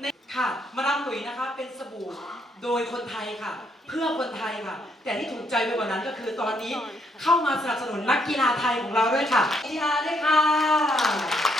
ในค่ะมาดามหลุยนะคะเป็นสบู่โดยคนไทยค่ะ เพื่อคนไทยค่ะ แต่ที่ถูกใจไปกว่านั้นก็คือตอนนี้เข้ามาสนับสนุนนักกีฬาไทยของเราด้วยค่ะกีฬาด้วยค่ะ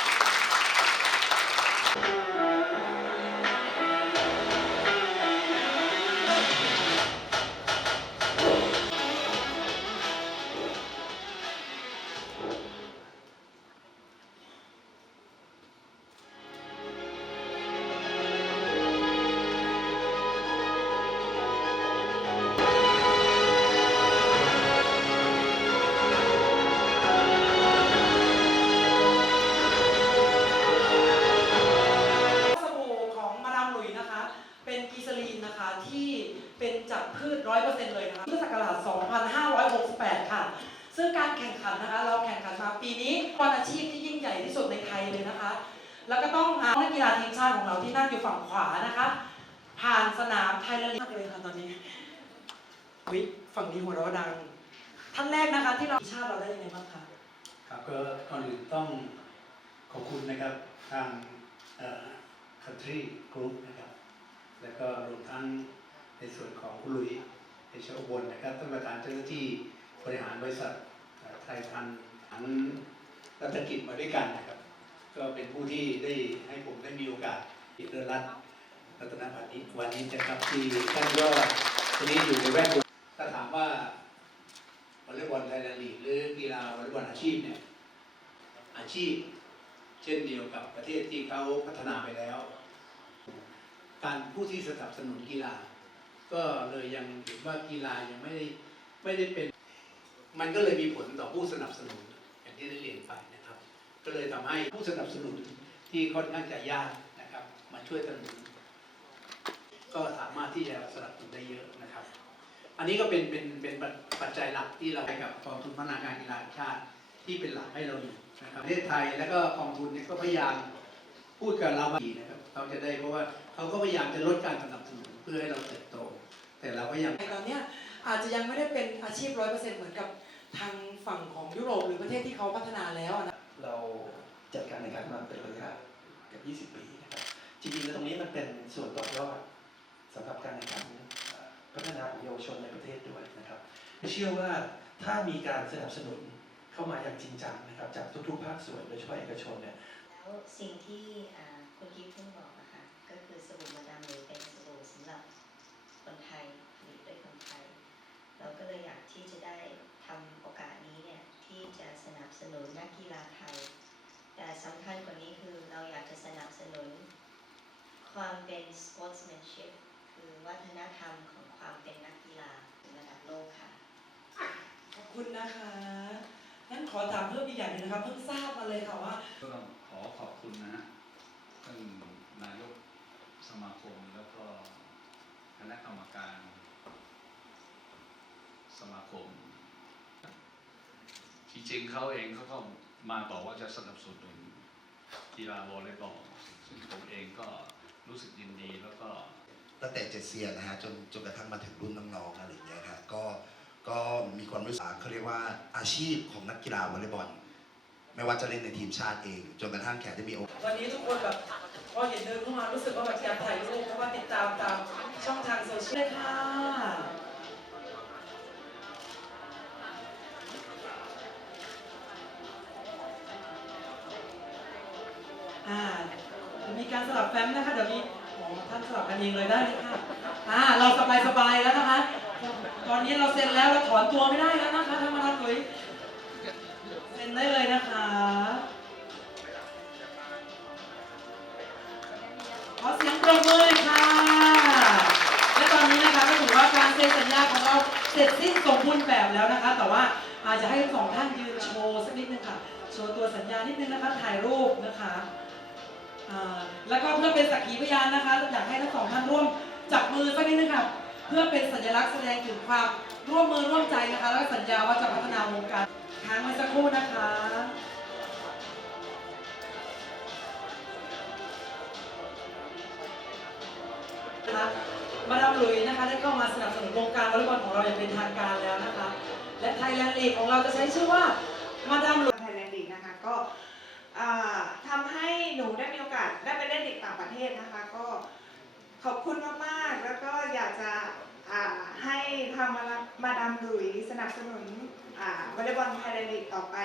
นนะคะ เราแข่งขันมาปีนี้วันอาชีพที่ยิ่งใหญ่ที่สุดในไทยเลยนะคะ แล้วก็ต้องหานักกีฬาทีมชาติของเราที่นั่งอยู่ฝั่งขวานะคะ ผ่านสนามไทยลีกเลยค่ะตอนนี้วิฝั่งนี้หัวเราะดัง ท่านแรกนะคะที่เราชาติเราได้ยังไงบ้างคะครับก็ก่อนอื่นต้องขอบคุณนะครับทางคันทรีกรุ๊ปนะครับ แล้วก็รวมทั้งในส่วนของคุณลุยเอชอุบลนะครับท่านประธานเจ้าหน้าที่บริหารบริษัท ไทยทันหันรัฐกิจมาด้วยกันนะครับ ก็เป็นผู้ที่ได้ให้ผมได้มีโอกาสเดินรัตรัตนพันธ์วันนี้นะครับที่ท่านก็ทีนี้อยู่ในแวดวงถ้าถามว่าวอลเลย์บอลไทยลีกหรือกีฬาวอลเลย์บอลอาชีพเนี่ยอาชีพเช่นเดียวกับประเทศที่เขาพัฒนาไปแล้ว การผู้ที่สนับสนุนกีฬา ก็เลยยังเห็นว่ากีฬายังไม่ได้ไม่ได้เป็น มันก็เลยมีผลต่อผู้สนับสนุนอย่างที่ได้เรียนไปนะครับ ก็เลยทำให้ผู้สนับสนุนที่ค่อนข้างจะยากนะครับ มาช่วยสนับสนุนก็สามารถที่จะสนับสนุนได้เยอะนะครับ อันนี้ก็เป็นเป็นเป็นปัจจัยหลักที่เราให้กับกองทุนพัฒนาการกีฬาชาติที่เป็นหลักให้เราอยู่นะครับประเทศไทยแล้วก็กองทุนเนี่ยก็พยายามพูดกับเราดีนะครับเขาจะได้เพราะว่าเขาก็พยายามจะลดการสนับสนุนเพื่อให้เราเติบโต แต่เราก็ยังตอนเนี้ยอาจจะยังไม่ได้เป็นอาชีพร้อยเปอร์เซ็นต์เหมือนกับ ทางฝั่งของยุโรปหรือประเทศที่เขาพัฒนาแล้วอะนะเราจัดการแข่งขันมาเป็นระยะเกือบ20 ปีนะครับจริงๆแล้วตรงนี้มันเป็นส่วนต่อยอดสำหรับการแข่งขันเอ่อพัฒนาของเยาวชนในประเทศด้วยนะครับ เชื่อว่าถ้ามีการสนับสนุนเข้ามาอย่างจริงจังนะครับ จากทุกๆภาคส่วนโดยเฉพาะเอกชนเนี่ยแล้วสิ่งที่อ่าคุณกิฟต์เพิ่งบอกนะคะก็คือสบู่มาดามหรือเป็นสบู่สำหรับคนไทยผลิตด้วยคนไทย เราก็เลยอยากที่จะได้ ทำโอกาสนี้เนี่ยที่จะสนับสนุนนักกีฬาไทย แต่สำคัญกว่านี้คือเราอยากจะสนับสนุน ความเป็น sportsmanship คือวัฒนธรรมของความเป็นนักกีฬาระดับโลกค่ะ ขอบคุณนะคะงั้นขอถามเพิ่มอีกอย่างหนึงนะคะเพิ่งทราบมาเลยค่ะว่า ก็ต้องขอขอบคุณนะฮะท่านนายกสมาคมแล้วก็คณะกรรมการ สมาคม จริงๆเขาเองเขาก็มาบอกว่าจะสนับสนุนกีฬาวอลเลย์บอลซึ่งผมเองก็รู้สึกยินดีแล้วก็ตั้งแต่เจ็ดเซียนนะฮะจนจนกระทั่งมาถึงรุ่นน้องๆอะไรอย่างเงี้ยครับก็ก็มีความรู้สึกเขาเรียกว่าอาชีพของนักกีฬาวอลเลย์บอลไม่ว่าจะเล่นในทีมชาติเอง จนกระทั่งแขกได้มีโอกาสวันนี้ทุกคนแบบพอเห็นเดินเข้ามารู้สึกว่าแบบอยากถ่ายรูปเพราะว่าติดตามตามช่องทางโซเชียลเลยค่ะ อ่ามีการสลับแฟ้มนะคะเดี๋ยวมีท่านสลับกันเองเลยได้เลยค่ะอ่าเราสบายสบายแล้วนะคะ ตอนนี้เราเซ็นแล้วเราถอนตัวไม่ได้แล้วนะคะท่านมาดามหลุยเซ็นได้เลยนะคะขอเสียงปรบมือหน่อยค่ะ และตอนนี้นะคะก็ถือว่าการเซ็นสัญญาของเราเสร็จสิ้นสมบูรณ์แบบแล้วนะคะ แต่ว่าอาจจะให้ทั้งสองท่านยืนโชว์สักนิดนึงค่ะ โชว์ตัวสัญญานิดนึงนะคะ ถ่ายรูปนะคะ แล้วก็เพื่อเป็นสักขีพยานนะคะอยากให้ทั้งสองท่านร่วมจับมือสักนิดนึงค่ะเพื่อเป็นสัญลักษณ์แสดงถึงความร่วมมือร่วมใจนะคะ แล้วก็สัญญาว่าจะพัฒนาวงการค้างไว้สักครู่นะคะนะคะมาดามลุยนะคะได้เข้ามาสนับสนุนวงการวอลเลย์บอลของเราอย่างเป็นทางการแล้วนะคะ และไทยแลนด์ลีกของเราจะใช้ชื่อว่ามาดามลุยไทยแลนด์ลีกนะคะก็ อ่าทำให้หนูได้มีโอกาสได้ไปเล่นลีกต่างประเทศนะคะ ก็ขอบคุณมากๆ แล้วก็อยากจะอ่าให้ทางมาดามมาดามหลุยสนับสนุนอ่าวอลเลย์บอลไทยแลนด์ลีกต่อไป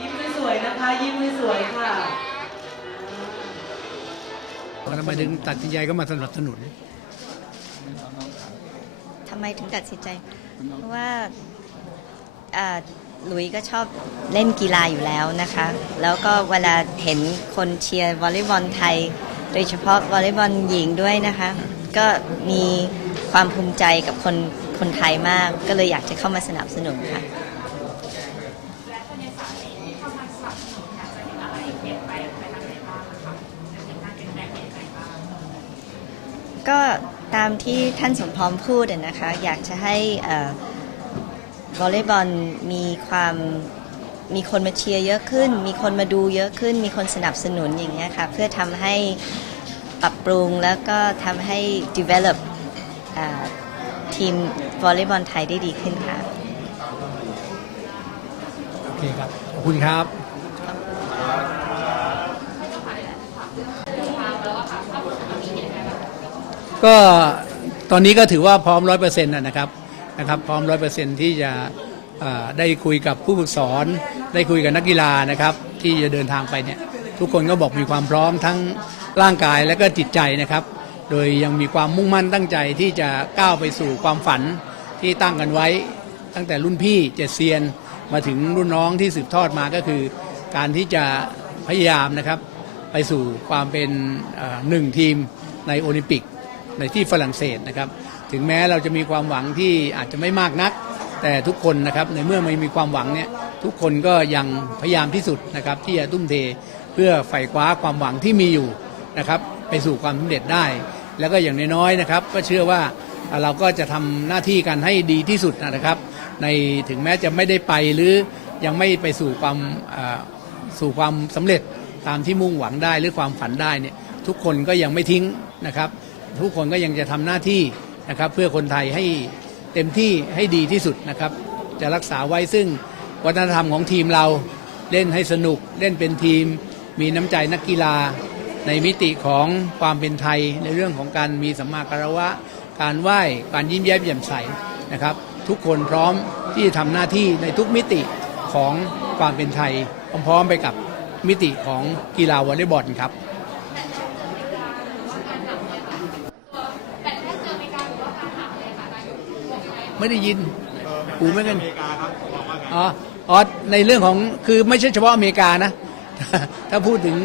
ยิ้มสวยๆนะคะ ยิ้มสวยๆค่ะทำไมถึงตัดสินใจก็มาสนับสนุนทำไมถึงตัดสินใจ เพราะว่าอ่าห ลุยก็ชอบเล่นกีฬาอยู่แล้วนะคะ แล้วก็เวลาเห็นคนเชียร์วอลเลย์บอลไทย โดยเฉพาะวอลเลย์บอลหญิงด้วยนะคะ ก็มีความภูมิใจกับคนคนไทยมาก ก็เลยอยากจะเข้ามาสนับสนุนค่ะ ก็ตามที่ท่านสมพรพูดนะคะ อยากจะให้อ่อ วอลเลย์บอลมีความมีคนมาเชียร์เยอะขึ้น มีคนมาดูเยอะขึ้น มีคนสนับสนุนอย่างเงี้ยค่ะ เพื่อทำให้ปรับปรุงแล้วก็ทำให้ develop อ่าทีมวอลเลย์บอลไทยได้ดีขึ้นค่ะ โอเคครับ ขอบคุณครับ ก็ตอนนี้ก็ถือว่าพร้อมร้อยเปอร์เซ็นต์นะครับ นะครับพร้อมร้อยเปอร์เซ็นต์ที่จะได้คุยกับผู้ฝึกสอน ได้คุยกับนักกีฬานะครับที่จะเดินทางไปเนี่ยทุกคนก็บอกมีความพร้อมทั้งร่างกายและก็จิตใจนะครับ โดยยังมีความมุ่งมั่นตั้งใจที่จะก้าวไปสู่ความฝันที่ตั้งกันไว้ ตั้งแต่รุ่นพี่เจเซียนมาถึงรุ่นน้องที่สืบทอดมาก็คือ การที่จะพยายามนะครับ ไปสู่ความเป็นหนึ่งทีมในโอลิมปิกในที่ฝรั่งเศสนะครับ ถึงแม้เราจะมีความหวังที่อาจจะไม่มากนัก แต่ทุกคนนะครับในเมื่อไม่มีความหวังเนี่ยทุกคนก็ยังพยายามที่สุดนะครับที่จะทุ่มเทเพื่อไฝ่คว้าความหวังที่มีอยู่นะครับไปสู่ความสำเร็จได้ แล้วก็อย่างน้อยๆนะครับ ก็เชื่อว่าเราก็จะทำหน้าที่กันให้ดีที่สุดนะครับ ในถึงแม้จะไม่ได้ไปหรือยังไม่ไปสู่ความสู่ความสำเร็จตามที่มุ่งหวังได้หรือความฝันได้เนี่ยทุกคนก็ยังไม่ทิ้งนะครับ ทุกคนก็ยังจะทำหน้าที่ นะครับเพื่อคนไทยให้เต็มที่ให้ดีที่สุดนะครับ จะรักษาไว้ซึ่งวัฒนธรรมของทีมเราเล่นให้สนุกเล่นเป็นทีม มีน้ำใจนักกีฬา ในมิติของความเป็นไทยในเรื่องของการมีสัมมาคารวะ การไหว้การยิ้มแย้มแจ่มใสนะครับ ทุกคนพร้อมที่จะทำหน้าที่ในทุกมิติของความเป็นไทยพร้อมๆไปกับมิติของกีฬาวอลเลย์บอลครับ ไม่ได้ยินกูไม่กันอ๋ออ๋อในเรื่องของคือไม่ใช่เฉพาะอเมริกานะ ถ้าพูดถึง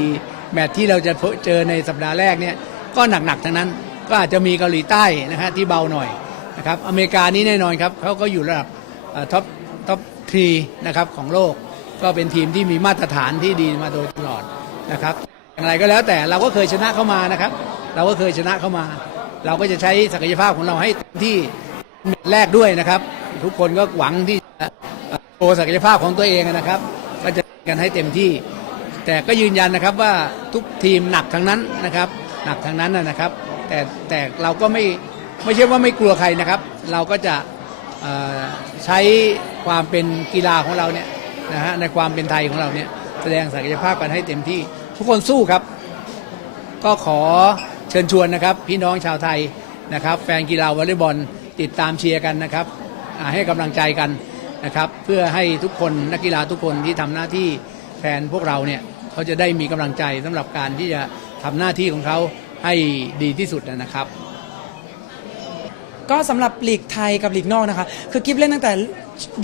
4 แมตช์ที่เราจะเจอในสัปดาห์แรกเนี่ยก็หนักๆทั้งนั้น ก็อาจจะมีเกาหลีใต้นะฮะที่เบาหน่อยนะครับอเมริกานี้แน่นอนครับเขาก็อยู่ระดับท็อปท็อปทรีนะครับของโลกก็เป็นทีมที่มีมาตรฐานที่ดีมาโดยตลอดนะครับอย่างไรก็แล้วแต่เราก็เคยชนะเข้ามานะครับ เราก็เคยชนะเข้ามา เราก็จะใช้ศักยภาพของเราให้เต็มที่แรกด้วยนะครับ ทุกคนก็หวังที่จะโชว์ศักยภาพของตัวเองนะครับ ก็จะกันให้เต็มที่ แต่ก็ยืนยันนะครับว่าทุกทีมหนักทั้งนั้นนะครับ หนักทั้งนั้นนะครับ แต่แต่เราก็ไม่ไม่ใช่ว่าไม่กลัวใครนะครับ เราก็จะใช้ความเป็นกีฬาของเราเนี่ยนะฮะในความเป็นไทยของเราเนี่ยแสดงศักยภาพกันให้เต็มที่ ทุกคนสู้ครับ ก็ขอเชิญชวนนะครับ พี่น้องชาวไทยนะครับ แฟนกีฬาวอลเลย์บอล ติดตามเชียร์กันนะครับให้กำลังใจกันนะครับ เพื่อให้ทุกคนนักกีฬาทุกคนที่ทำหน้าที่แทนพวกเราเนี่ยเขาจะได้มีกำลังใจสำหรับการที่จะทำหน้าที่ของเขาให้ดีที่สุดนะครับก็สำหรับลีกไทยกับลีกนอกนะคะ คือกิฟเล่นตั้งแต่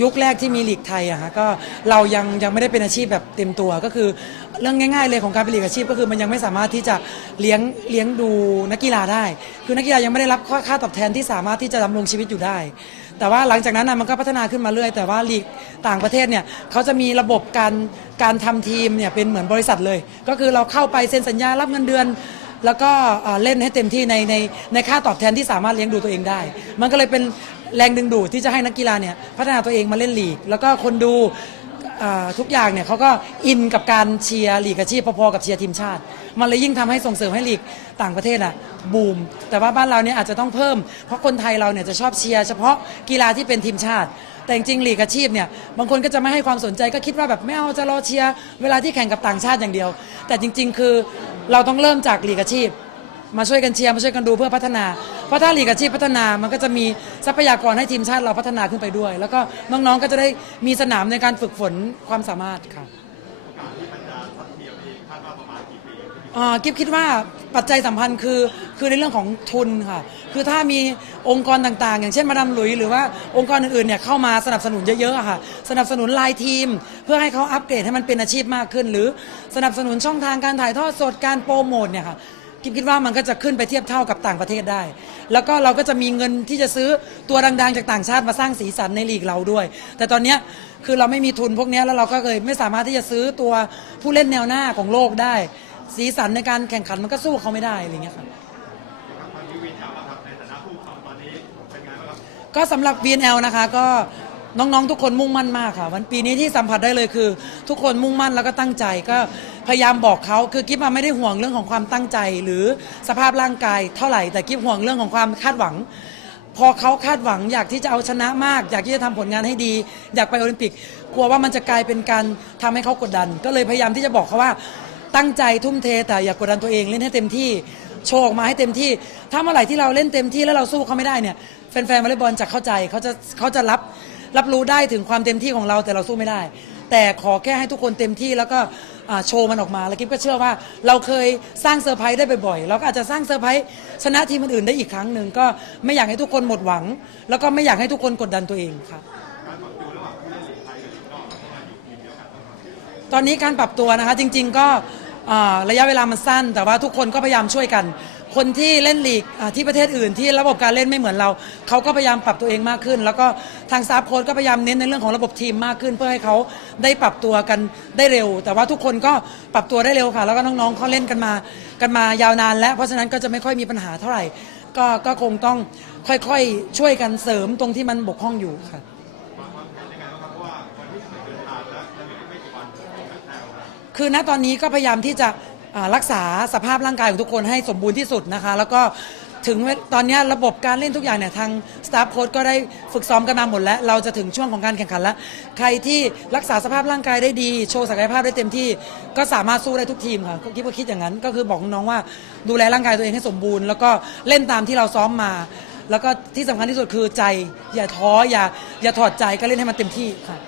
ยุคแรกที่มีลีกไทยอะฮะก็เรายังยังไม่ได้เป็นอาชีพแบบเต็มตัวก็คือเรื่องง่ายๆเลยของการเป็นลีกอาชีพ ก็คือมันยังไม่สามารถที่จะเลี้ยงเลี้ยงดูนักกีฬาได้ คือนักกีฬายังไม่ได้รับค่าตอบแทนที่สามารถที่จะดำรงชีวิตอยู่ได้ แต่ว่าหลังจากนั้นนะมันก็พัฒนาขึ้นมาเรื่อยแต่ว่าลีกต่างประเทศเนี่ยเขาจะมีระบบการการทำทีมเนี่ยเป็นเหมือนบริษัทเลย ก็คือเราเข้าไปเซ็นสัญญารับเงินเดือน แล้วก็เอ่อเล่นให้เต็มที่ในในในค่าตอบแทนที่สามารถเลี้ยงดูตัวเองได้ มันก็เลยเป็น แรงดึงดูดที่จะให้นักกีฬาเนี่ยพัฒนาตัวเองมาเล่นลีก แล้วก็คนดูอ่อทุกอย่างเนี่ยเขาก็อินกับการเชียร์ลีกอาชีพพอๆกับเชียร์ทีมชาติ มันเลยยิ่งทำให้ส่งเสริมให้ลีกต่างประเทศอะบูม แต่ว่าบ้านเราเนี่ยอาจจะต้องเพิ่ม เพราะคนไทยเราเนี่ยจะชอบเชียร์เฉพาะกีฬาที่เป็นทีมชาติ แต่จริงๆลีกอาชีพเนี่ยบางคนก็จะไม่ให้ความสนใจก็คิดว่าแบบไม่เอาจะรอเชียร์เวลาที่แข่งกับต่างชาติอย่างเดียว แต่จริง ๆ คือเราต้องเริ่มจากลีกอาชีพ มาช่วยกันเชียร์มาช่วยกันดูเพื่อพัฒนา เพราะถ้าลีกอาชีพพัฒนามันก็จะมีทรัพยากรให้ทีมชาติเราพัฒนาขึ้นไปด้วย แล้วก็น้องๆก็จะได้มีสนามในการฝึกฝนความสามารถค่ะอ่ากิฟคิดว่าปัจจัยสำคัญคือคือในเรื่องของทุนค่ะ คือถ้ามีองค์กรต่างๆ อย่างเช่นมาดามหลุย หรือว่าองค์กรอื่นๆเนี่ยเข้ามาสนับสนุนเยอะๆค่ะ สนับสนุนไลน์ทีม เพื่อให้เขาอัปเกรดให้มันเป็นอาชีพมากขึ้น หรือสนับสนุนช่องทางการถ่ายทอดสดการโปรโมทเนี่ยค่ะ กิมคิดว่ามันก็จะขึ้นไปเทียบเท่ากับต่างประเทศได้ แล้วก็เราก็จะมีเงินที่จะซื้อตัวดังๆ จากต่างชาติมาสร้างสีสันในลีกเราด้วย แต่ตอนเนี้ยคือเราไม่มีทุนพวกเนี้ยแล้วเราก็เลยไม่สามารถที่จะซื้อตัวผู้เล่นแนวหน้าของโลกได้ สีสันในการแข่งขันมันก็สู้เขาไม่ได้อะไรเงี้ยครับก็สำหรับ VNL นะคะก็ น้องๆ ทุกคนมุ่งมั่นมากค่ะ วันปีนี้ที่สัมผัสได้เลยคือ ทุกคนมุ่งมั่นแล้วก็ตั้งใจก็พยายามบอกเขาคือกิฟมาไม่ได้ห่วงเรื่องของความตั้งใจ หรือสภาพร่างกายเท่าไหร่แต่กิฟห่วงเรื่องของความคาดหวัง พอเขาคาดหวังอยากที่จะเอาชนะมาก อยากที่จะทำผลงานให้ดี อยากไปโอลิมปิก กลัวว่ามันจะกลายเป็นการทำให้เขากดดัน ก็เลยพยายามที่จะบอกเขาว่าตั้งใจทุ่มเท แต่อย่ากกดดันตัวเองเล่นให้เต็มที่โชว์ออกมาให้เต็มที่ ถ้าเมื่อไหร่ที่เราเล่นเต็มที่แล้วเราสู้เขาไม่ได้เนี่ยแฟนๆวอลเลย์บอลจะเข้าใจเขาจะเขาจะรับ รับรู้ได้ถึงความเต็มที่ของเราแต่เราสู้ไม่ได้ แต่ขอแค่ให้ทุกคนเต็มที่แล้วก็อ่าโชว์มันออกมาแล้วกิ๊บก็เชื่อว่า เราเคยสร้างเซอร์ไพรส์ได้บ่อยๆเราก็อาจจะสร้างเซอร์ไพรส์ชนะทีมอื่นๆได้อีกครั้งหนึ่งก็ไม่อยากให้ทุกคนหมดหวัง แล้วก็ไม่อยากให้ทุกคนกดดันตัวเองค่ะตอนนี้การปรับตัวนะคะจริง ๆ ก็อ่าระยะเวลามันสั้น แต่ว่าทุกคนก็พยายามช่วยกัน คนที่เล่นลีกที่ประเทศอื่น ที่ระบบการเล่นไม่เหมือนเราเขาก็พยายามปรับตัวเองมากขึ้น แล้วก็ทางซาฟโค้ดก็พยายามเน้นในเรื่องของระบบทีมมากขึ้น เพื่อให้เขาได้ปรับตัวกันได้เร็ว แต่ว่าทุกคนก็ปรับตัวได้เร็วค่ะ แล้วก็น้องๆเขาเล่นกันมากันมายาวนาน แล้วเพราะฉะนั้นก็จะไม่ค่อยมีปัญหาเท่าไหร่ ก็ก็คงต้องค่อยๆช่วยกันเสริมตรงที่มันบกพร่องอยู่ค่ะ คือณตอนนี้ก็พยายามที่จะ รักษาสภาพร่างกายของทุกคนให้สมบูรณ์ที่สุดนะคะ แล้วก็ถึงตอนนี้ระบบการเล่นทุกอย่างเนี่ยทางสตาฟโค้ดก็ได้ฝึกซ้อมกันมาหมดแล้ว เราจะถึงช่วงของการแข่งขันแล้ว ใครที่รักษาสภาพร่างกายได้ดี โชว์ศักยภาพได้เต็มที่ ก็สามารถสู้ได้ทุกทีมค่ะก็คิดว่าคิดอย่างนั้น ก็คือบอกน้องว่าดูแลร่างกายตัวเองให้สมบูรณ์ แล้วก็เล่นตามที่เราซ้อมมา แล้วก็ที่สำคัญที่สุดคือใจ อย่าท้ออย่าอย่าถอดใจก็เล่นให้มันเต็มที่ค่ะ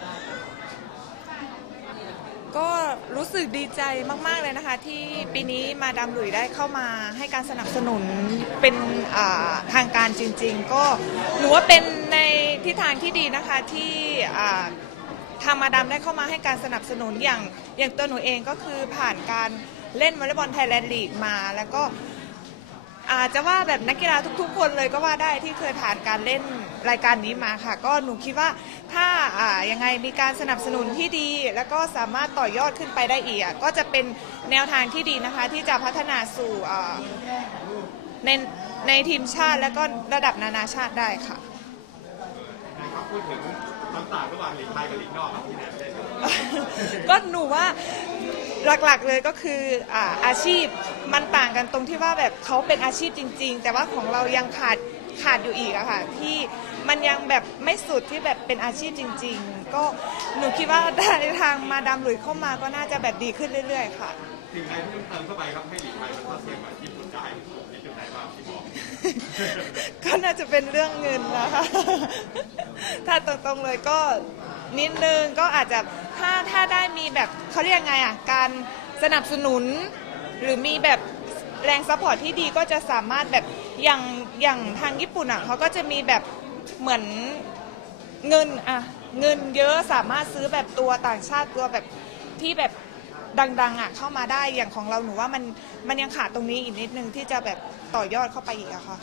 ก็ รู้สึกดีใจมาก ๆ เลยนะคะ ที่ปีนี้มาดามหลุยได้เข้ามาให้การสนับสนุนเป็นทางการจริง ๆ ก็หนูว่าเป็นในทิศทางที่ดีนะคะที่ทางมาดามได้เข้ามาให้การสนับสนุนอย่างอย่างตัวหนูเองก็คือผ่านการเล่นวอลเลย์บอลไทยแลนด์ลีกมา แล้วก็ อาจจะว่าแบบนักกีฬาทุก ๆ คนเลยก็ว่าได้ที่เคยผ่านการเล่นรายการนี้มาค่ะ ก็หนูคิดว่าถ้าอ่ายังไงมีการสนับสนุนที่ดี แล้วก็สามารถต่อยอดขึ้นไปได้อีกอะก็จะเป็นแนวทางที่ดีนะคะ ที่จะพัฒนาสู่อ่าในในทีมชาติและก็ระดับนานาชาติได้ค่ะพูดถึงความต่างระหว่างหลีกไทยกับหลีกนอกครับที่แนนได้ครับก็หนูว่า หลักๆเลยก็คืออ่าอาชีพมันต่างกันตรงที่ว่าแบบเขาเป็นอาชีพจริง ๆ แต่ว่าของเรายังขาดขาดอยู่อีกอะค่ะที่มันยังแบบไม่สุดที่แบบเป็นอาชีพจริง ๆ ก็หนูคิดว่าได้ทางมาดามหลุยเข้ามาก็น่าจะแบบดีขึ้นเรื่อย ๆ ค่ะถึงอะไรที่ต้องเติมเข้าไปครับให้หลีกไปมันก็เทียงแบบญี่ปุ่นได้ ไหนบ้างที่บอกก็น่าจะเป็นเรื่องเงินนะคะ ถ้าตรงๆเลยก็นิดนึงก็อาจจะถ้าถ้าได้มีแบบเขาเรียกไงอะ การสนับสนุน หรือมีแบบแรงซัพพอร์ตที่ดีก็จะสามารถแบบอย่างอย่างทางญี่ปุ่นอะเขาก็จะมีแบบเหมือนเงินอะเงินเยอะสามารถซื้อแบบตัวต่างชาติตัวแบบที่แบบ ดังๆอะเข้ามาได้อย่างของเราหนูว่ามันมันยังขาดตรงนี้อีกนิดนึงที่จะแบบต่อยอดเข้าไปอีกอะค่ะ